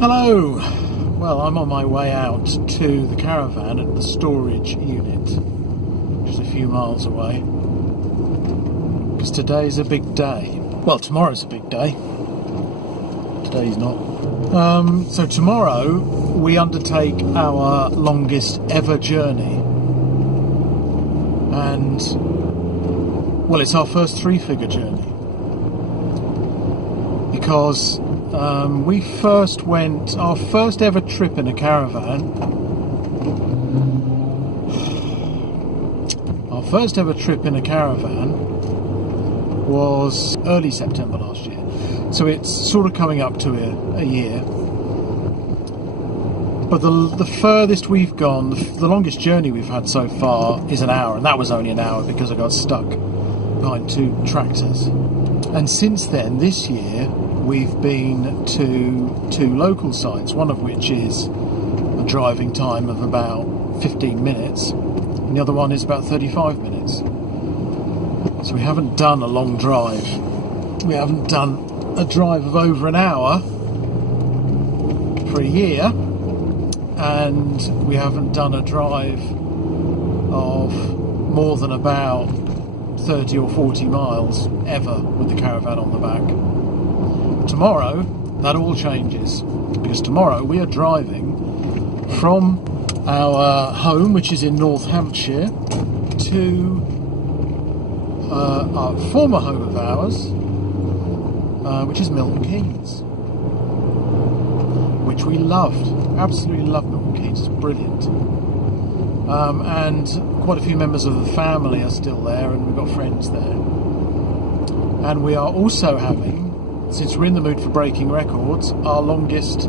Hello! Well, I'm on my way out to the caravan at the storage unit, just a few miles away, because today's a big day. Well, tomorrow's a big day. Today's not. So tomorrow we undertake our longest ever journey, and well, it's our first three-figure journey, because we first went, our first ever trip in a caravan, was early September last year. So it's sort of coming up to a year. But the furthest we've gone, the longest journey we've had so far is an hour, and that was only an hour because I got stuck behind two tractors. And since then, this year, we've been to two local sites, one of which is a driving time of about 15 minutes, and the other one is about 35 minutes. So we haven't done a long drive. We haven't done a drive of over an hour for a year, and we haven't done a drive of more than about 30 or 40 miles ever with the caravan on the back. Tomorrow that all changes, because tomorrow we are driving from our home, which is in North Hampshire, to our former home of ours, which is Milton Keynes, which we loved, absolutely loved Milton Keynes. It's brilliant. And quite a few members of the family are still there, and we've got friends there. And we are also having, since we're in the mood for breaking records, our longest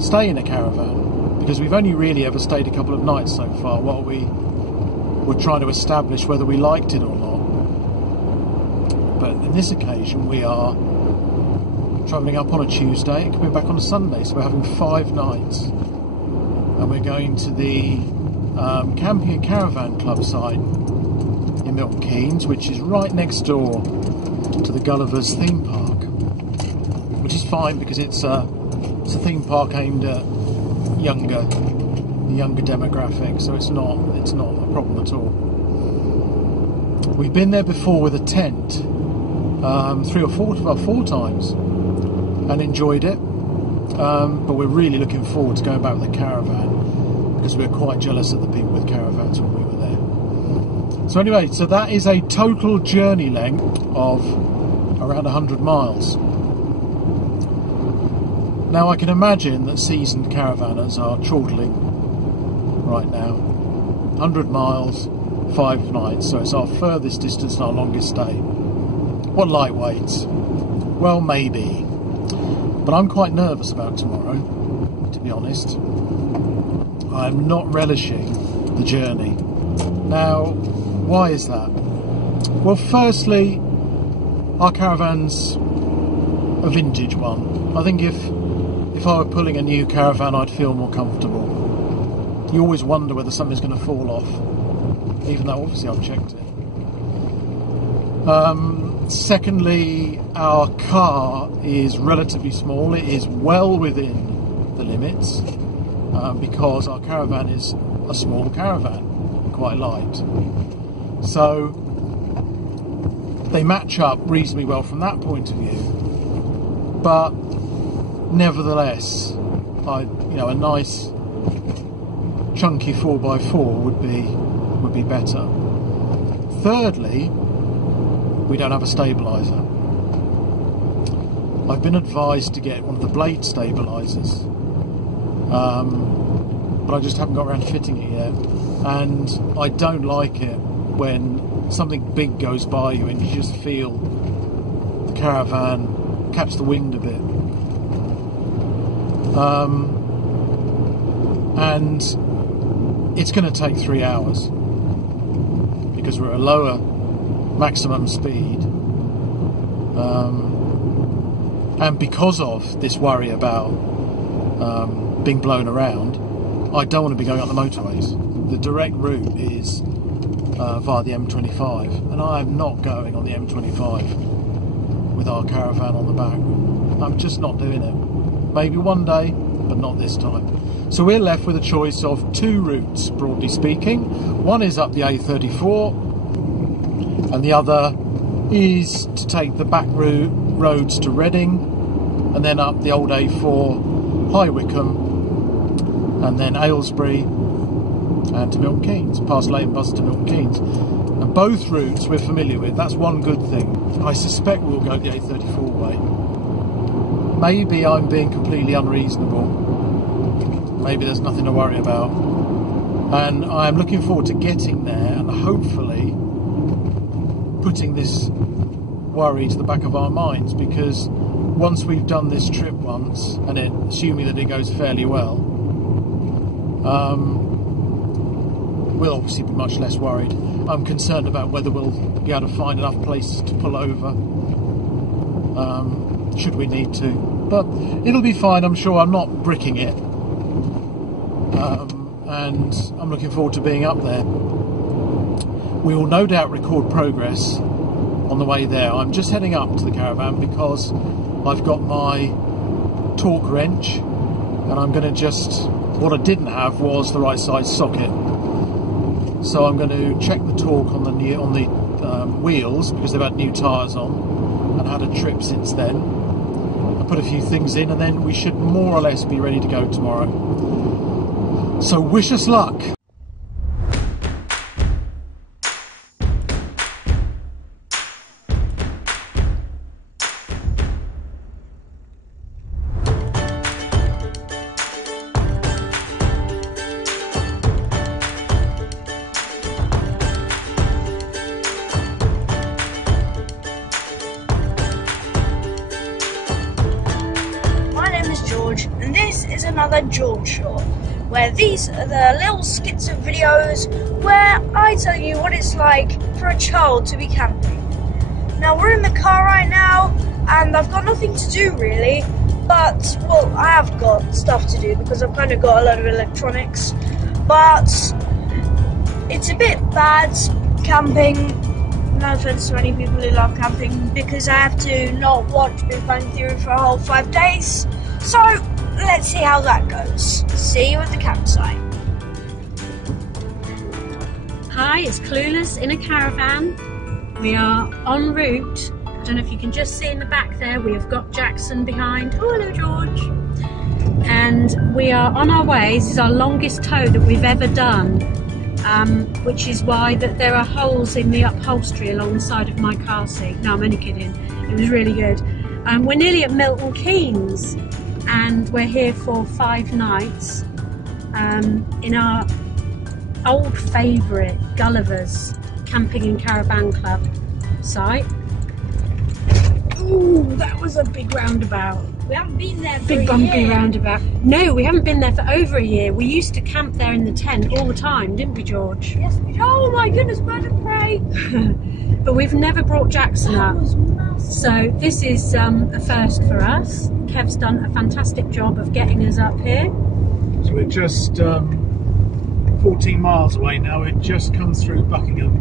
stay in a caravan, because we've only really ever stayed a couple of nights so far while we were trying to establish whether we liked it or not. But on this occasion we are travelling up on a Tuesday and coming back on a Sunday, so we're having 5 nights, and we're going to the Camping Caravanning Club site in Milton Keynes, which is right next door to the Gullivers theme park, which is fine because it's a theme park aimed at the younger demographic, so it's not a problem at all. We've been there before with a tent 3 or 4 times and enjoyed it, but we're really looking forward to going back with the caravan, because we're quite jealous of the people with caravans when we were there. So anyway, so that is a total journey length of around 100 miles. Now I can imagine that seasoned caravanners are chortling right now. 100 miles, 5 nights, so it's our furthest distance and our longest stay. What lightweights? Well, maybe. But I'm quite nervous about tomorrow, to be honest. I'm not relishing the journey. Now, why is that? Well, firstly, our caravan's a vintage one. I think if I were pulling a new caravan, I'd feel more comfortable. You always wonder whether something's going to fall off, even though obviously I've checked it. Secondly, our car is relatively small. It is well within the limits, because our caravan is a small caravan, quite light. So they match up reasonably well from that point of view. But nevertheless, a nice chunky 4x4 would be better. Thirdly, we don't have a stabiliser. I've been advised to get one of the blade stabilisers, but I just haven't got around to fitting it yet, and I don't like it when something big goes by you and you just feel the caravan catch the wind a bit. And it's going to take 3 hours because we're at a lower maximum speed, and because of this worry about being blown around, I don't want to be going up the motorways. The direct route is via the M25, and I am not going on the M25 with our caravan on the back. I'm just not doing it. maybe one day, but not this time. So we're left with a choice of two routes, broadly speaking. One is up the A34, and the other is to take the back roads to Reading, and then up the old A4, High Wycombe, and then Aylesbury, and to Milton Keynes, past Leighton Bus to Milton Keynes. And both routes we're familiar with. That's one good thing. I suspect we'll go the A34 way. Maybe I'm being completely unreasonable. Maybe there's nothing to worry about. And I'm looking forward to getting there and hopefully putting this worry to the back of our minds, because once we've done this trip once, and assuming that it goes fairly well, we'll obviously be much less worried. I'm concerned about whether we'll be able to find enough places to pull over, should we need to. But it'll be fine, I'm sure. I'm not bricking it. And I'm looking forward to being up there. We will no doubt record progress on the way there. I'm just heading up to the caravan because I've got my torque wrench, and I'm going to just... What I didn't have was the right size socket. So I'm going to check the torque on the wheels, because they've had new tyres on and had a trip since then. I put a few things in, and then we should more or less be ready to go tomorrow. So wish us luck. And this is another George Short, where these are the little skits of videos where I tell you what it's like for a child to be camping. Now we're in the car right now, and I've got nothing to do really, but, well, I have got stuff to do because I've kind of got a lot of electronics, but it's a bit bad camping. No offense to any people who love camping, because I have to not watch Big Bang Theory for a whole 5 days. So, let's see how that goes. See you at the campsite. Hi, it's Clueless in a caravan. We are en route. I don't know if you can just see in the back there, we have got Jackson behind. Oh, hello George. And we are on our way. This is our longest tow that we've ever done, which is why that there are holes in the upholstery along the side of my car seat. No, I'm only kidding. It was really good. We're nearly at Milton Keynes, and we're here for 5 nights in our old favourite Gullivers Camping Caravanning Club site. Ooh, that was a big roundabout. We haven't been there for big bumpy roundabout. No, we haven't been there for over a year. We used to camp there in the tent all the time, didn't we, George? Yes, we did. Oh my goodness, bird of prey! But we've never brought Jackson up. So this is a first for us. Kev's done a fantastic job of getting us up here. So we're just 14 miles away now. It just comes through Buckingham,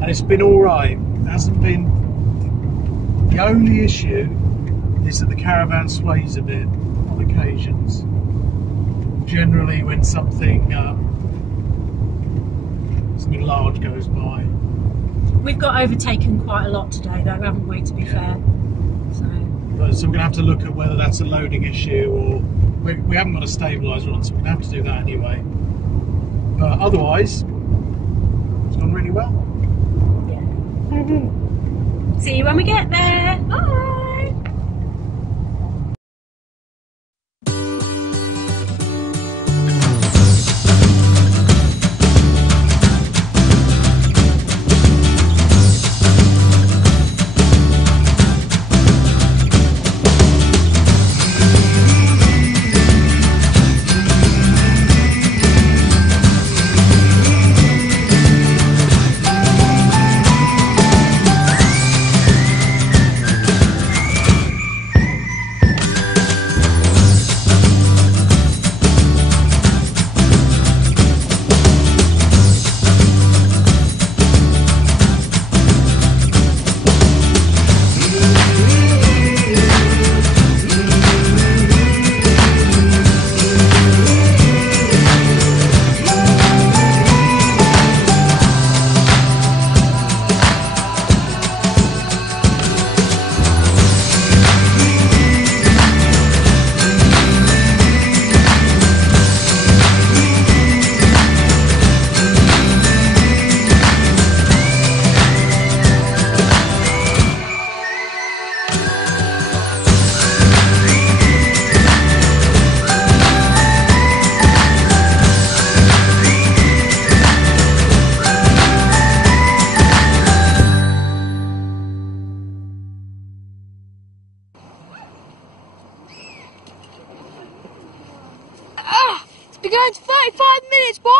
and it's been all right. It hasn't been. The only issue is that the caravan sways a bit on occasions. Generally, when something large goes by. We've got overtaken quite a lot today, though, haven't we? To be fair. So we're going to have to look at whether that's a loading issue, or we haven't got a stabiliser on, so we're going to have to do that anyway. But otherwise, it's gone really well. Yeah. See you when we get there. Bye. We're going to 35 minutes, boy.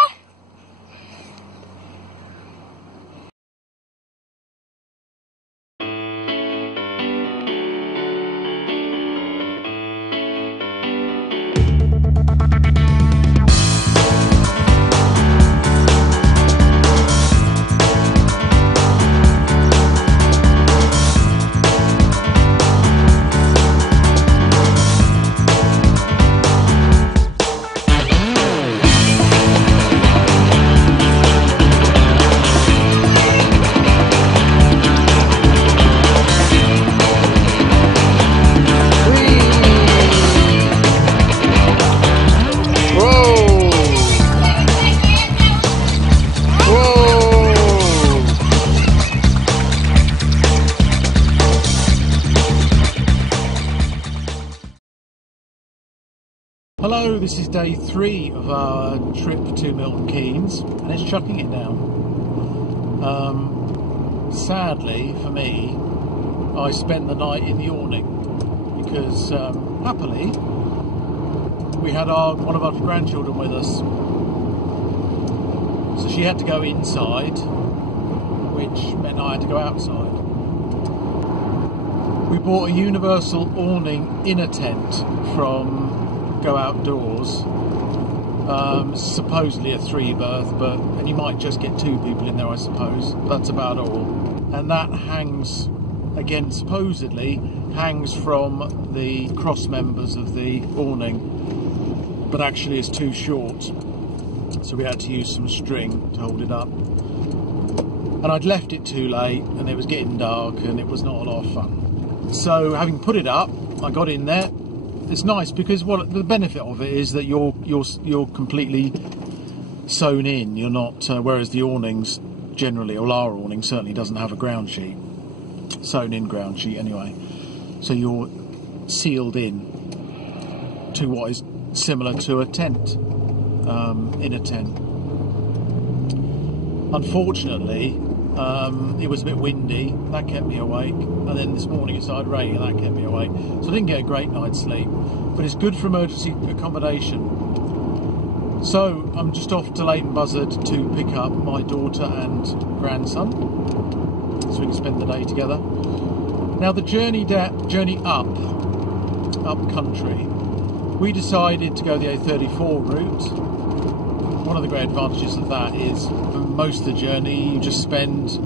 Hello, this is day 3 of our trip to Milton Keynes, and it's chucking it down. Sadly for me, I spent the night in the awning because happily we had one of our grandchildren with us, so she had to go inside, which meant I had to go outside. We bought a universal awning inner tent from Go Outdoors, supposedly a 3-berth, and you might just get 2 people in there, I suppose. That's about all. And that hangs, again, supposedly hangs from the cross members of the awning, but actually is too short, so we had to use some string to hold it up. And I'd left it too late, and it was getting dark, and it was not a lot of fun. So having put it up, I got in there. It's nice because the benefit of it is that you're completely sewn in. You're not, whereas the awnings generally, or our awning certainly doesn't have a ground sheet, sewn in ground sheet anyway. So you're sealed in to what is similar to a tent, in a tent. Unfortunately, it was a bit windy, that kept me awake, and then this morning it started raining and that kept me awake, so I didn't get a great night's sleep, but it's good for emergency accommodation. So I'm just off to Leighton Buzzard to pick up my daughter and grandson, so we can spend the day together. Now the journey up country, we decided to go the A34 route. One of the great advantages of that is for most of the journey you just spend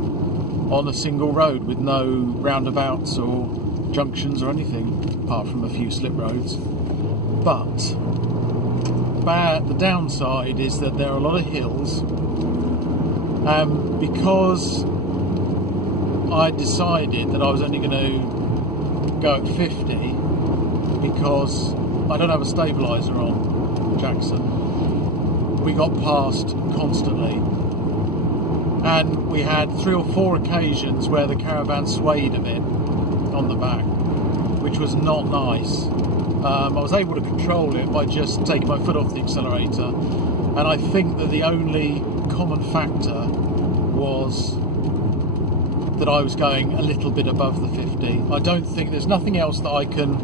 on a single road with no roundabouts or junctions or anything, apart from a few slip roads. But the downside is that there are a lot of hills, because I decided that I was only going to go at 50 because I don't have a stabiliser on Jackson. We got passed constantly, and we had 3 or 4 occasions where the caravan swayed a bit on the back, which was not nice. I was able to control it by just taking my foot off the accelerator, and I think that the only common factor was that I was going a little bit above the 50. I don't think there's nothing else that I can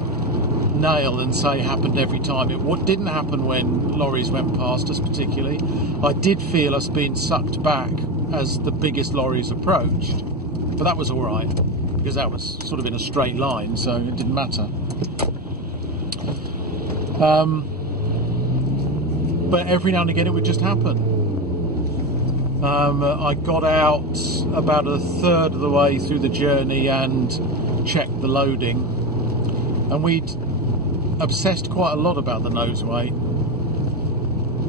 nail and say happened every time. It didn't happen when lorries went past us particularly. I did feel us being sucked back as the biggest lorries approached, but that was alright because that was sort of in a straight line, so it didn't matter. But every now and again it would just happen. I got out about a third of the way through the journey and checked the loading, and we'd obsessed quite a lot about the nose weight, so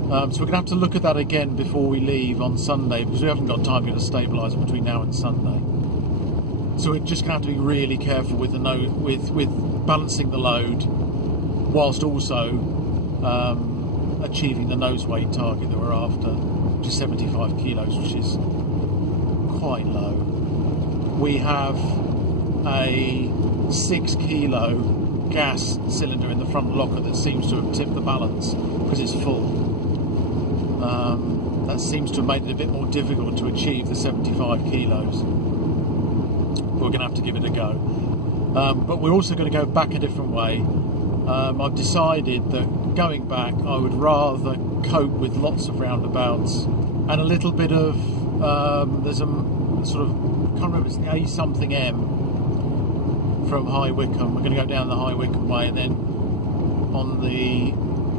we're going to have to look at that again before we leave on Sunday, because we haven't got time to get a stabiliser between now and Sunday. So we're just going to have to be really careful with the with balancing the load, whilst also achieving the nose weight target that we're after, which is 75 kilos, which is quite low. We have a 6 kilo gas cylinder in the front locker that seems to have tipped the balance because it's full. That seems to have made it a bit more difficult to achieve the 75 kilos. We're going to have to give it a go. But we're also going to go back a different way. I've decided that going back, I would rather cope with lots of roundabouts and a little bit of there's a sort of, I can't remember, it's the A something M from High Wycombe. We're going to go down the High Wycombe way and then on the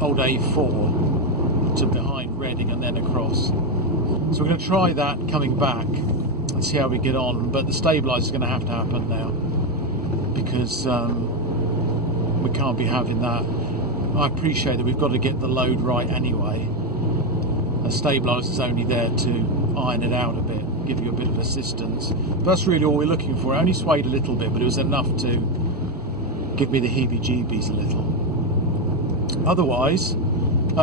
old A4 to behind Reading and then across. So we're going to try that coming back and see how we get on, but the stabiliser is going to happen now, because we can't be having that. I appreciate that we've got to get the load right anyway. A stabiliser is only there to iron it out a bit, give you a bit of assistance. But that's really all we're looking for. It only swayed a little bit, but it was enough to give me the heebie-jeebies a little. Otherwise,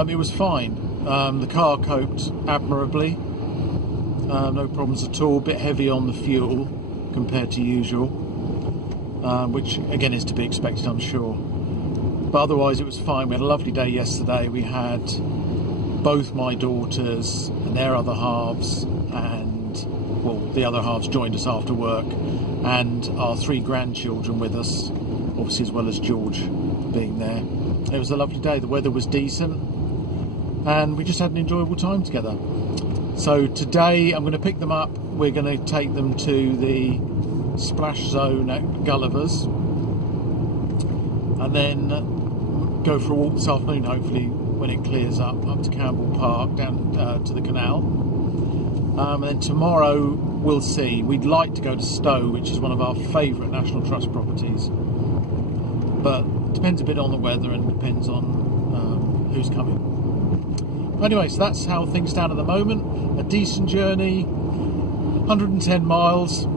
it was fine. The car coped admirably. No problems at all. A bit heavy on the fuel compared to usual, which again is to be expected, I'm sure. But otherwise it was fine. We had a lovely day yesterday. We had both my daughters and their other halves, and well, the other halves joined us after work, and our 3 grandchildren with us, obviously, as well as George being there. It was a lovely day. The weather was decent and we just had an enjoyable time together. So today I'm going to pick them up. We're going to take them to the splash zone at Gullivers and then go for a walk this afternoon, hopefully when it clears up to Campbell Park, down to the canal. And then tomorrow we'll see. We'd like to go to Stowe, which is one of our favourite National Trust properties, but it depends a bit on the weather and depends on who's coming. Anyway, so that's how things stand at the moment. A decent journey, 110 miles.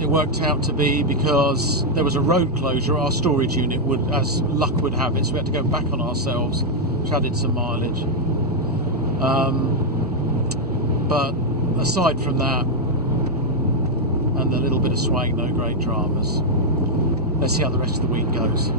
It worked out to be because there was a road closure. Our storage unit would, as luck would have it, so we had to go back on ourselves, which added some mileage. But aside from that, and a little bit of swaying, no great dramas. Let's see how the rest of the week goes.